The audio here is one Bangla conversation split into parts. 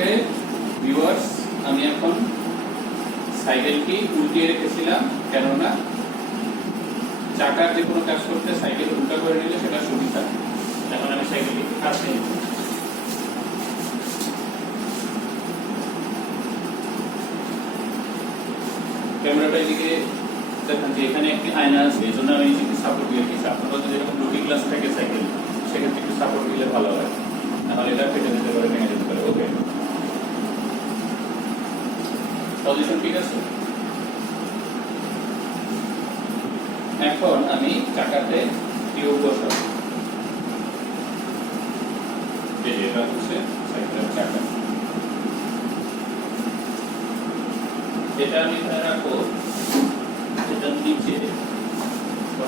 ওকে ভিউয়ার্স আমি এখন সাইকেলটি উল্টিয়ে রেখেছিলাম, কেননা চাকার যে কোনো কাজ করতে সাইকেল উল্টা করে নিলে সেটা সুবিধা। এখন আমি সাইকেলটি কাছে। ক্যামেরাটা এদিকে দেখেন যে এখানে একটি আয়না আছে, এই জন্য আমি একটু সাপোর্ট দিয়ে দিয়েছি আপনার যদি এরকম লুকিং গ্লাস থাকে সাইকেল, সেক্ষেত্রে একটু সাপোর্ট দিলে ভালো হয়। তাহলে এটা ফেটে যেতে পারে, ভেঙে যেতে পারে। ওকে পজিশন ঠিক আছে? এখন আমি চাকাতে টিউব বসাবো। এটা হচ্ছে সাইকেলের এটা আমি রাখব এটার নিচে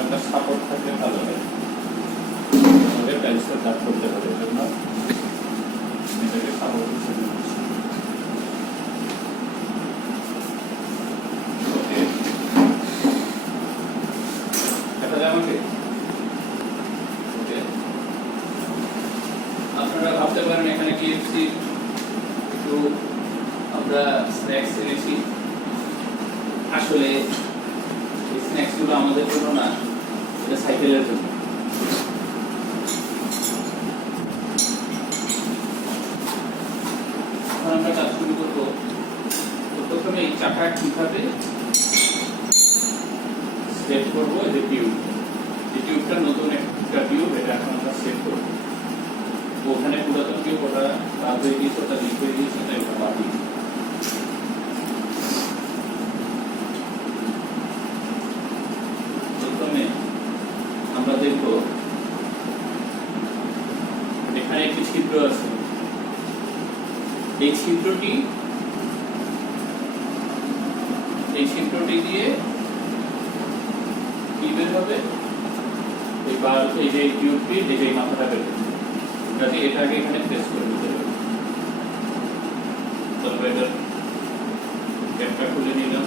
একটা সাপোর্ট থাকলে ভালো হয়। আমাদের করতে হবে, এজন্য এটাকে সাপোর্ট হিসেবে নিচ্ছি। Okay. দেখা যায় আমাকে Okay. আপনারা ভাবতে পারেন এখানে কেএফসি একটু আমরা স্ন্যাক্স এনেছি আসলে এই স্ন্যাক্সগুলো আমাদের জন্য না এটা সাইকেলের জন্য এখন আমরা কাজ শুরু করব তো প্রথমে এই চাকা কীভাবে সেট করব এই যে টিউব এই টিউবটা নতুন একটা টিউব এটা এখন আমরা সেট করব ওখানে পুরাতন টিউব ওটা বাদ হয়ে গিয়েছে ওটা লিক হয়ে গিয়েছে তাই ওটা বাদ দিয়েছে প্রথমে আমরা দেখব এখানে একটি ছিদ্র আছে এই ছিদ্রটি এই ছিদ্রটি দিয়ে কি বের হবে? এই বার এই যে টিউবটি, এই যে মাথাটা বের হবে। কাজে এটাকে এখানে প্রেস করে দিতে হবে তারপরে এটা খুলে নিলাম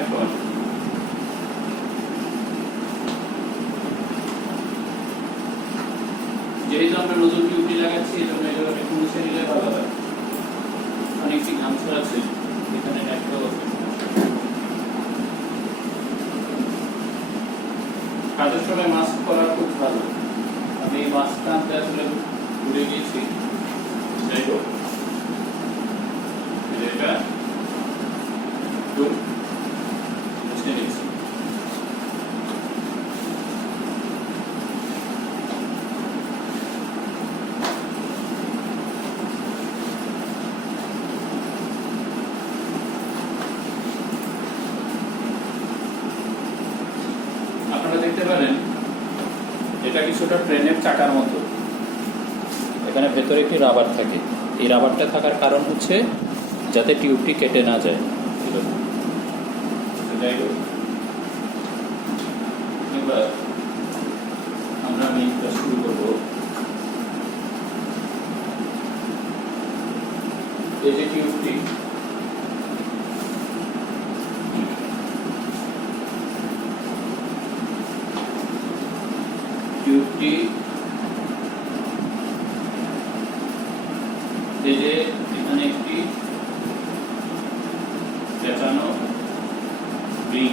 এখন যেহেতু আমরা নতুন টিউবটি লাগাচ্ছি এই জন্য এগুলো একটু মুছে নিলে ভালো হয় অনেকটি গামছা আছে এখানে একটাও আছে কাজের সময় মাস্ক পরা খুব ভালো আনতে আসলে ভুলে গিয়েছি যাই হোক এটা আপনারা দেখতে পারেন এটা কিছুটা ট্রেনের চাকার মতো এখানে ভেতরে একটি রাবার থাকে। এই রাবারটা থাকার কারণ হচ্ছে যাতে টিউবটি কেটে না যায়। আমরা এই যে টিউবটি টিউবটি এই যে এখানে একটি পেঁচানো রিং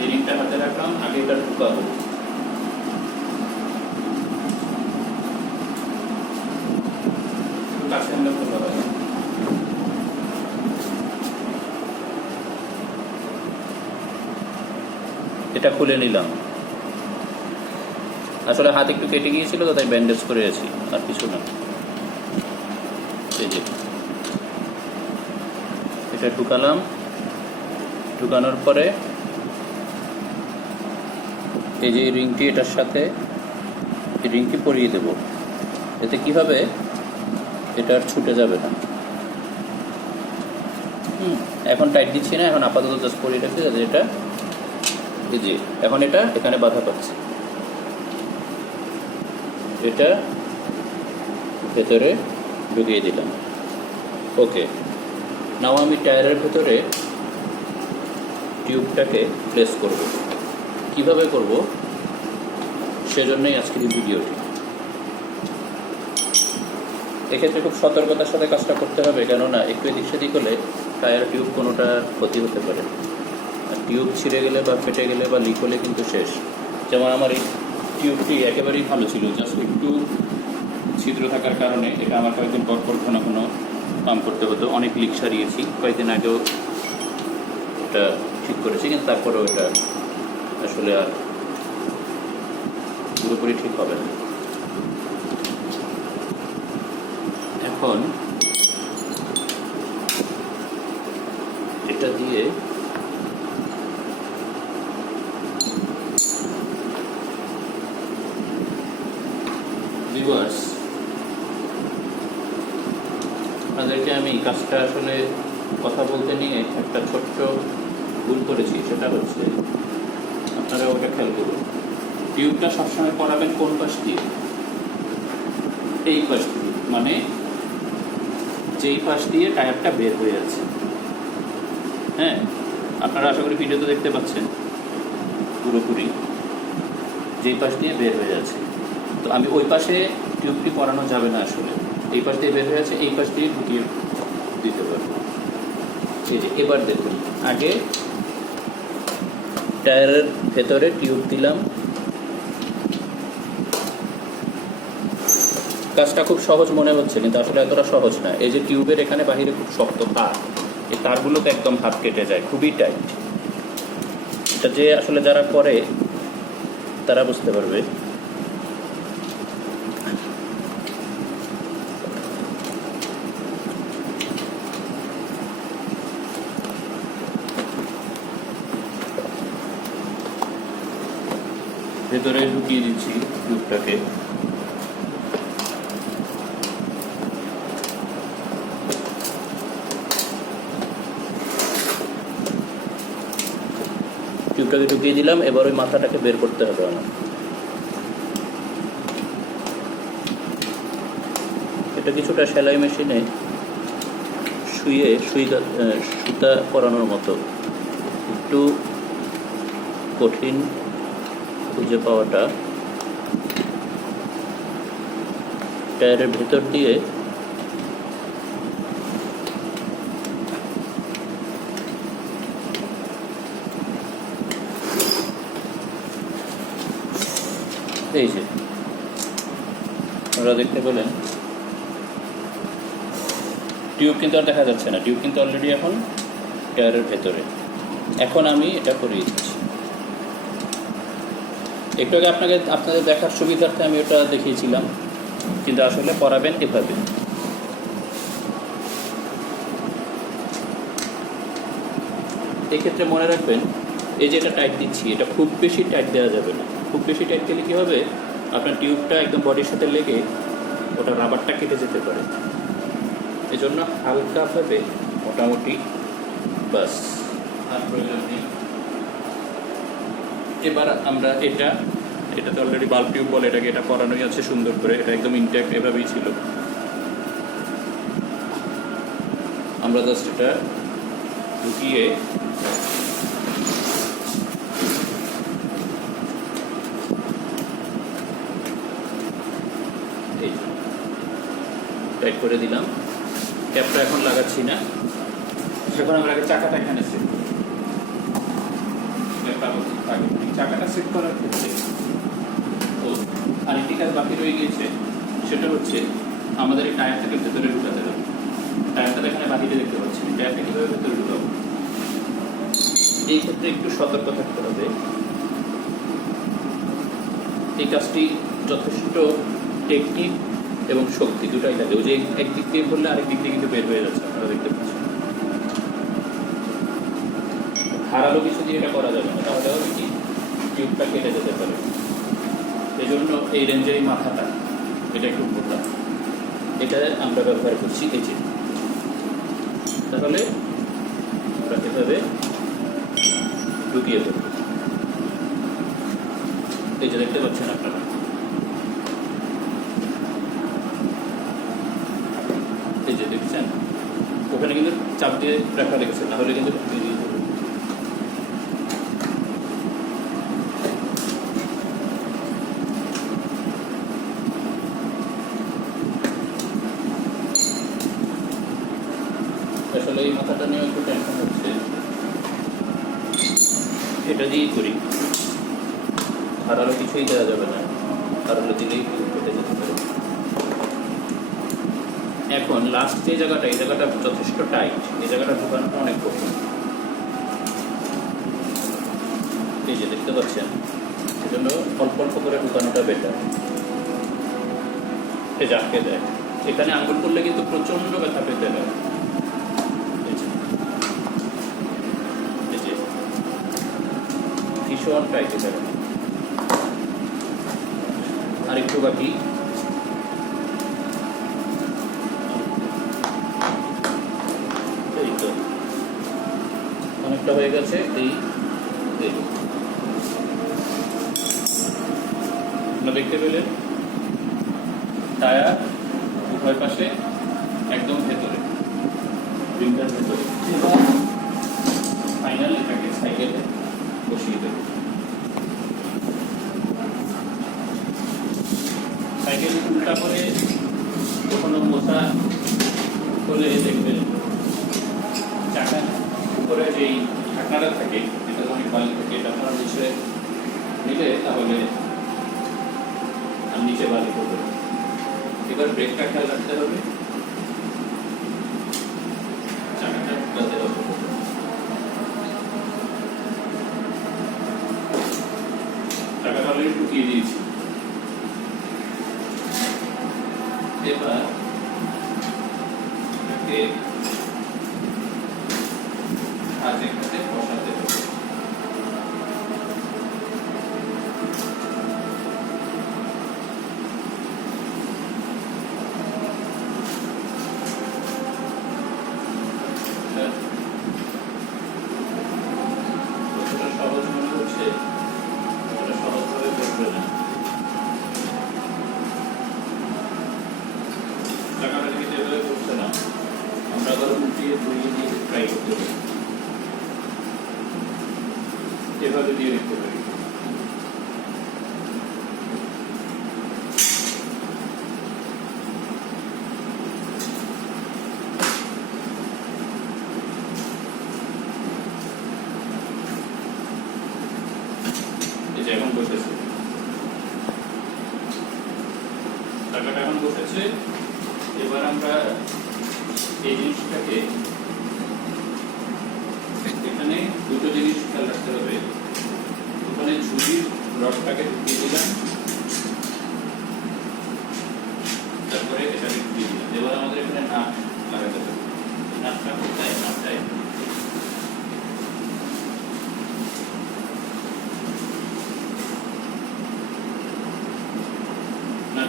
এই রিংটা হাতে রাখলাম আগে এটা ঢুকাবো একটু কাছে আনলে ভালো হয় এটা খুলে নিলাম। আসলে হাত একটু কেটে গিয়েছিল তো তাই ব্যান্ডেজ করে আছি, আর কিছু না। এটা ঢুকালাম। ঢুকানোর পরে এই যে রিংটি, এটার সাথে রিংটি পরিয়ে দেব। এতে কি হবে? এটা আর ছুটে যাবে না। এখন টাইট দিচ্ছি না, এখন আপাতত জাস্ট পরিয়ে রাখছি যাতে এটা যে এখন এটা এখানে বাধা পাচ্ছে। এটা ভেতরে ঢুকিয়ে দিলাম। ওকে। নাও আমি টায়ারের ভেতরে টিউবটাকে প্লেস করব। কীভাবে করব? সেজন্যই আজকের এই ভিডিওটি। এক্ষেত্রে খুব সতর্কতার সাথে কাজটা করতে হবে, কেননা একটু এদিক সেদিক হলে টায়ার টিউব কোনোটা ক্ষতি হতে পারে। টিউব ছিঁড়ে গেলে বা ফেটে গেলে বা লিক হলে কিন্তু শেষ। যেমন আমার এই টিউবটি একেবারেই ভালো ছিল জাস্ট একটু ছিদ্র থাকার কারণে এটা আমার কয়েকদিন পর পর ঘন ঘন পাম্প করতে হতো। অনেক লিক সারিয়েছি কয়েকদিন আগেও এটা ঠিক করেছি, কিন্তু তারপরেও এটা আসলে আর পুরোপুরি ঠিক হবে না। এখন এটা দিয়ে ভিউয়ার্স আপনাদেরকে আমি কাজটা আসলে কথা বলতে নিয়ে একটা ছোট্ট ভুল করেছি সেটা হচ্ছে আপনারা ওটা খেয়াল করুন টিউবটা সবসময় করাবেন কোন পাশ দিয়ে? এই পাশ দিয়ে মানে যেই পাশ দিয়ে টায়ারটা বের হয়ে আছে হ্যাঁ আপনারা আশা করি ভিডিওতে দেখতে পাচ্ছেন, পুরোপুরি। যেই পাশ দিয়ে বের হয়ে আছে তো আমি ওই পাশে টিউবটি পরানো যাবে না আসলে। এই পাশ দিয়ে বের হয়ে আছে এই পাশ দিয়ে ঢুকিয়ে দিতে পারব এই যে, এবার দেখুন, আগে টায়ারের ভেতরে টিউব দিলাম কাজটা খুব সহজ মনে হচ্ছে, কিন্তু আসলে এতটা সহজ না। এই যে টিউবের এখানে বাহিরে খুব শক্ত তার এই তারগুলোতে একদম হাত কেটে যায়, খুবই টাইট। এটা যে আসলে যারা করে, তারা বুঝতে পারবে। ভেতরে ঢুকিয়ে দিচ্ছি টিউবটাকে। টিউবটাকে ঢুকিয়ে দিলাম এবার ওই মাথাটাকে বের করতে হবে আমার। এটা কিছুটা সেলাই মেশিনে শুয়ে আহ, সুতা করানোর মতো। একটু কঠিন খুঁজে পাওয়াটা। টায়ারের ভেতর দিয়ে এই যে। আপনারা দেখতে পেলেন টিউব কিন্তু আর দেখা যাচ্ছে না। টিউব কিন্তু অলরেডি এখন টায়ারের ভেতরে। এখন আমি এটা করিয়ে দিচ্ছি। একটু আগে আপনাকে, আপনাদের দেখার সুবিধার্থে আমি ওটা দেখিয়েছিলাম। কিন্তু আসলে পড়াবেন এভাবে এক্ষেত্রে মনে রাখবেন, এই যে এটা টাইট দিচ্ছি, এটা খুব বেশি টাইট দেওয়া যাবে না। খুব বেশি টাইট দিলে কী হবে? আপনার টিউবটা একদম বডির সাথে লেগে ওটা রাবারটা কেটে যেতে পারে। এজন্য হালকাভাবে মোটামুটি বাস আর প্রয়োজন নেই। এবার আমরা এটা এটা তো অলরেডি বাল্ব টিউব বলে এটাকে এটা করানোই আছে সুন্দর করে এটা একদম ইনট্যাক্ট এভাবেই ছিল। আমরা জাস্ট এটা ঢুকিয়ে এই টাইট করে দিলাম। ক্যাপটা এখন লাগাচ্ছি না। এখন আমরা আগে চাকাটা এখানে সেট। চাকাটা সেট করার ক্ষেত্রে ও, আরেকটি কাজ বাকি রয়ে গিয়েছে। সেটা হচ্ছে আমাদের এই টায়ারটাকে ভেতরে ঢুকাতে হবে। টায়ারটা এখানে বাকিতে দেখতে পাচ্ছি টায়ারটা কীভাবে ভেতরে ঢুকাবো? এই ক্ষেত্রে একটু সতর্ক থাকতে হবে। এই কাজটি যথেষ্ট টেকনিক এবং শক্তি দুটাই লাগে ওই যে একদিক দিয়ে করলে আরেক দিক কিন্তু বের হয়ে যাচ্ছে, আপনারা দেখতে পাচ্ছেন। ধারালো কিছু দিয়ে এটা করা যাবে না। তাহলে হবে কি? টিউবটা কেটে যেতে পারে। এই জন্য এই রেঞ্জের এই মাথাটা, এটা একটু মোটা। এটা আমরা ব্যবহার করছি এই যে। তাহলে আমরা এভাবে ঢুকিয়ে দেবো। এই যে দেখতে পাচ্ছেন আপনারা। রেখেছে না হলে কিন্তু আসলে এই মাথাটা নিয়ে একটু টেনশন হচ্ছে। এটা দিয়েই করি। ধারালো কিছুই দেওয়া যাবে না। লাস্ট যে জায়গাটা, এই জায়গাটা যথেষ্ট টাইট এই জায়গাটা ঢুকানোটা অনেক কঠিন। এই যে দেখতে পাচ্ছেন, সেজন্য অল্প অল্প করে ঢুকানোটা বেটার সে জাঁকে দেয়। এখানে আঙুল করলে কিন্তু প্রচণ্ড ব্যথা পেতে হয় ভীষণ টাইট এটা আর একটু বাকি। সাইকেল উল্টা করে কখনো মশা হলে দেখব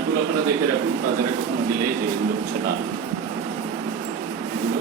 নাটগুলো আপনারা দেখে রাখুন বাজারে কখনো দিলে যে এগুলো হচ্ছে না। এগুলো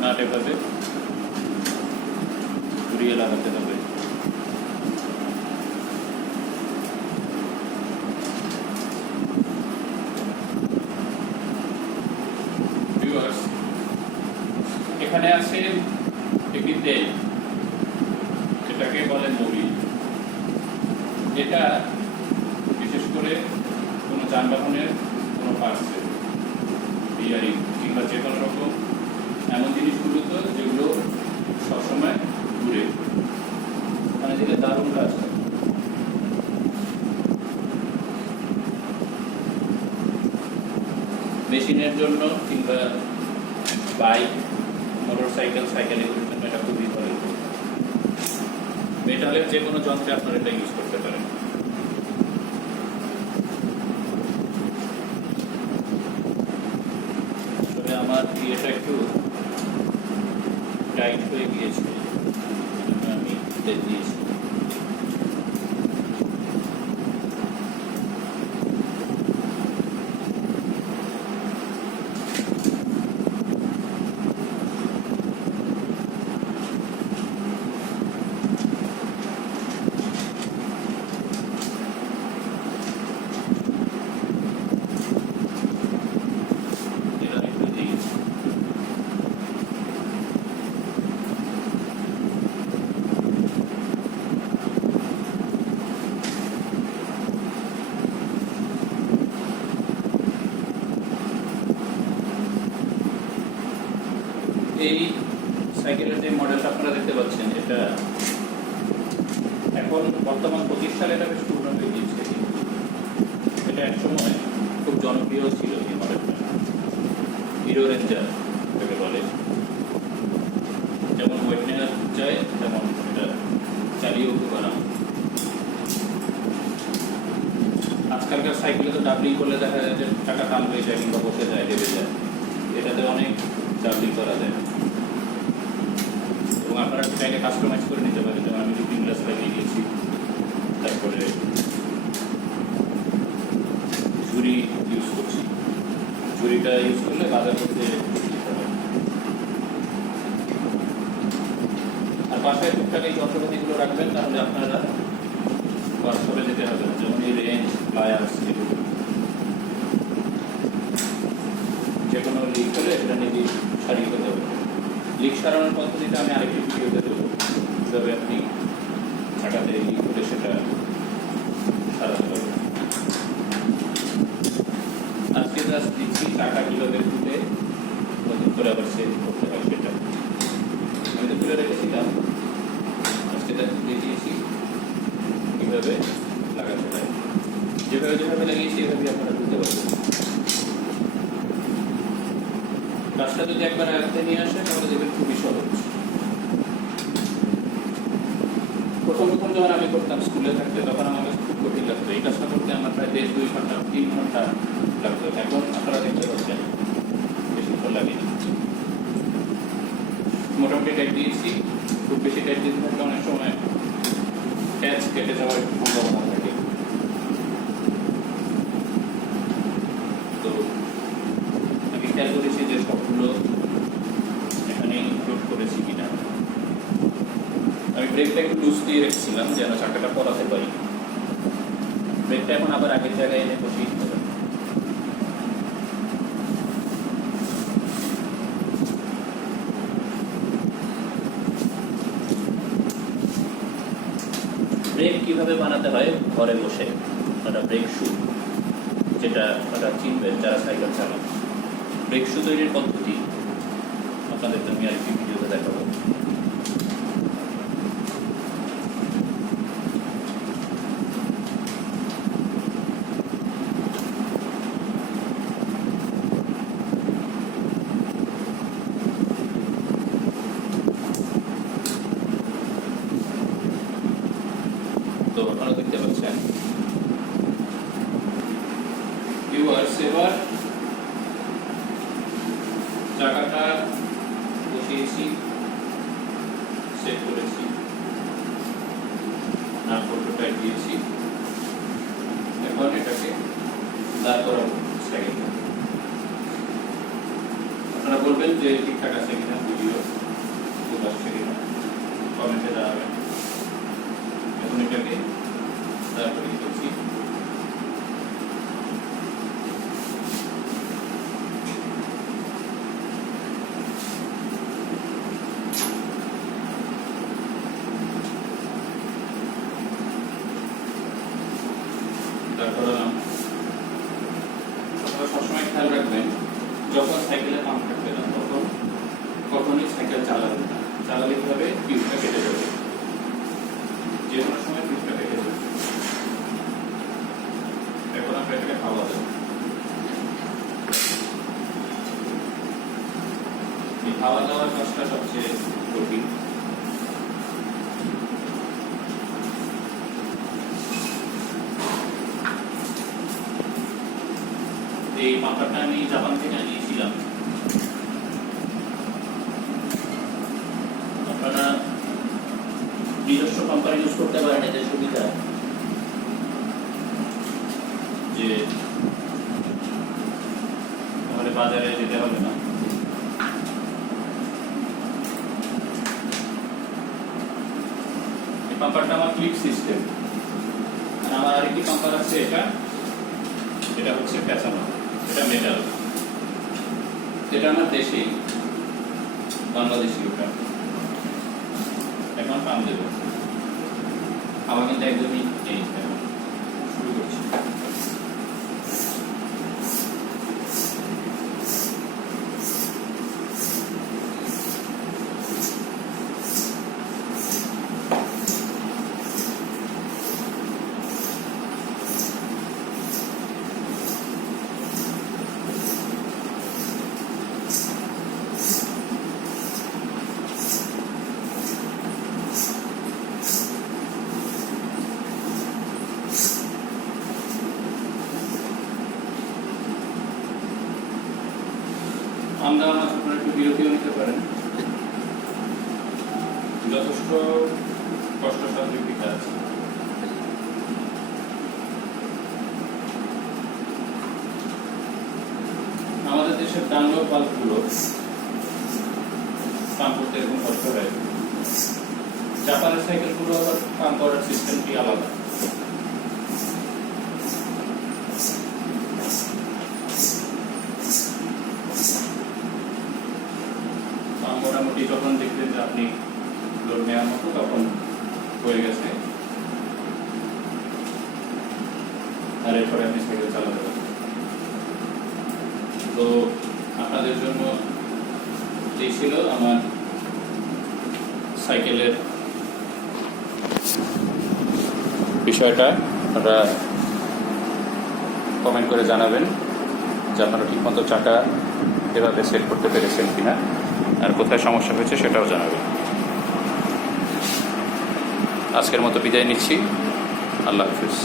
நாட்டை பற்றி புரியலாக திறமை মেশিনের জন্য কিংবা বাইক মোটর সাইকেল সাইকেল এগুলোর জন্য এটা খুবই ভালো। মেটালের যে কোনো যন্ত্রে আপনারা এটা ইউজ করতে পারেন। আমার ইয়েটা একটু টাইট হয়ে গিয়েছে। আমি দিয়েছি। আজকালকার সাইকেলে তো ডাবলিং করলে দেখা যায় যে টাকা টান হয়ে যায় কিংবা বসে যায় লেগে যায়। এটাতে অনেক ডাবলিং করা যায়। এবং আপনারা চাইলে কাস্টমাইজ করে নিতে পারেন। যেমন আমি লুকিং গ্লাস লাগিয়ে দিয়েছি। তারপরে ঝুড়ি ইউজ করছি। ঝুড়িটা ইউজ করলে বাজার করতে আর বাসায় টুকটাক এই যন্ত্রপাতিগুলো রাখবেন, তাহলে আপনারা ওয়ার্কশপে যেতে হবে না যেমন এই প্লায়ার্স এগুলো যে কোনো লিক হলে এটা নিজে সারিয়ে ফেলতে হবে লিক সারানোর পদ্ধতিটা আমি আরেকটি ভিডিওতে দেবো। কীভাবে আপনি ঢাকাতে লিক হলে সেটা সারাতে পারবেন আজকে জাস্ট দিচ্ছি টাকা কীভাবে তুলে নতুন করে আবার সেভ করতে হয় সেটা আমি তো তুলে রেখেছিলাম আজকে জাস্ট দেখিয়েছি কীভাবে লাগাতে হয় যেভাবে যেভাবে লাগিয়েছি এভাবে আপনারা তুলতে পারবেন কাজটা যদি একবার আয়ত্তে নিয়ে আসেন তাহলে দেখবেন খুবই সহজ প্রথম প্রথম যখন আমি করতাম স্কুলে থাকতে তখন আমার কাছে খুব কঠিন লাগতো এই কাজটা করতে আমার প্রায় দেড় দুই ঘণ্টা তিন ঘণ্টা লাগতো এখন আপনারা দেখতে পাচ্ছেন বেশিক্ষণ লাগেনি মোটামুটি টাইপ দিয়েছি। খুব বেশি টাইপ দিতে থাকলে অনেক সময় ক্যাচ কেটে যাওয়ার একটু সম্ভাবনা থাকে। তো আমি খেয়াল করেছি যে সবগুলো এখানে ইনক্লুড করেছি কিনা। আমি ব্রেকটা একটু লুজ দিয়ে রেখেছিলাম, যেন চাকাটা পড়াতে পারি। ব্রেকটা এখন আবার আগের জায়গায় এনে বসিয়ে দিতে হবে ব্রেক কীভাবে বানাতে হয় ঘরে বসে একটা ব্রেক শু যেটা আপনারা চিনবেন যারা সাইকেল চালান ব্রেক তৈরির পদ্ধতি। আপনাদের আমি আরেকটি ভিডিওতে দেখাবো তো আপনারা দেখতে পাচ্ছেন ভিউয়ার্স এবার জায়গাটা বসিয়েছি সেট করেছি নাট ফটোটা দিয়েছি এখন এটাকে করাবো স্টাইল আপনারা বলবেন যে ঠিকঠাক আছে কিনা ভিডিও ঠিক আসছে কিনা? কমেন্টে জানাবেন। এখন এটাকে তারপর আপনারা সবসময় খেয়াল রাখবেন যখন সাইকেলে পাম্প থাকবে না তখন কখনোই সাইকেল চালাবেন না চালালে কি হবে টিউবটা কেটে যাবে যে কোনো সময় টিউবটা কেটে যাবে এখন আমরা এটাকে খাওয়া দেবো এই খাওয়া দাওয়ার কাজটা সবচেয়ে কঠিন। এই পাম্পারটা আমি জাপান থেকে আনিয়েছিলাম আপনারা নিজস্ব পাম্পার ইউজ করতে পারেন এদের সুবিধা যে তাহলে বাজারে যেতে হবে না এই পাম্পারটা আমার ক্লিপ সিস্টেম আর আমার আরেকটি পাম্পার আছে এটা। এটা হচ্ছে প্যাচানো এটা মেটাল এটা আমার দেশেই বাংলাদেশি ওটা। এখন পাম্প দেবো। আমার কিন্তু একদমই নেই এখন। শুরু করছি যথেষ্ট কষ্টসাধ্য একটি কাজ ডানলপ বাল্বগুলো পাম্প করতে এরকম কষ্ট হয়। জাপানের সাইকেলগুলো আবার পাম্প করার সিস্টেমটি আলাদা। মোটামুটি যখন দেখবেন যে আপনি লোড নেওয়ার মতো, তখন হয়ে গেছে। আর এরপরে আপনি সাইকেল চালাতে পারবেন। তো আপনাদের জন্য এই ছিল আমার সাইকেলের বিষয়টা, আপনারা কমেন্ট করে জানাবেন যে আপনারা ঠিকমতো চাকা এভাবে সেট করতে পেরেছেন কিনা, আর কোথায় সমস্যা হয়েছে সেটাও জানাবেন। আজকের মতো বিদায় নিচ্ছি। আল্লাহ হাফিজ।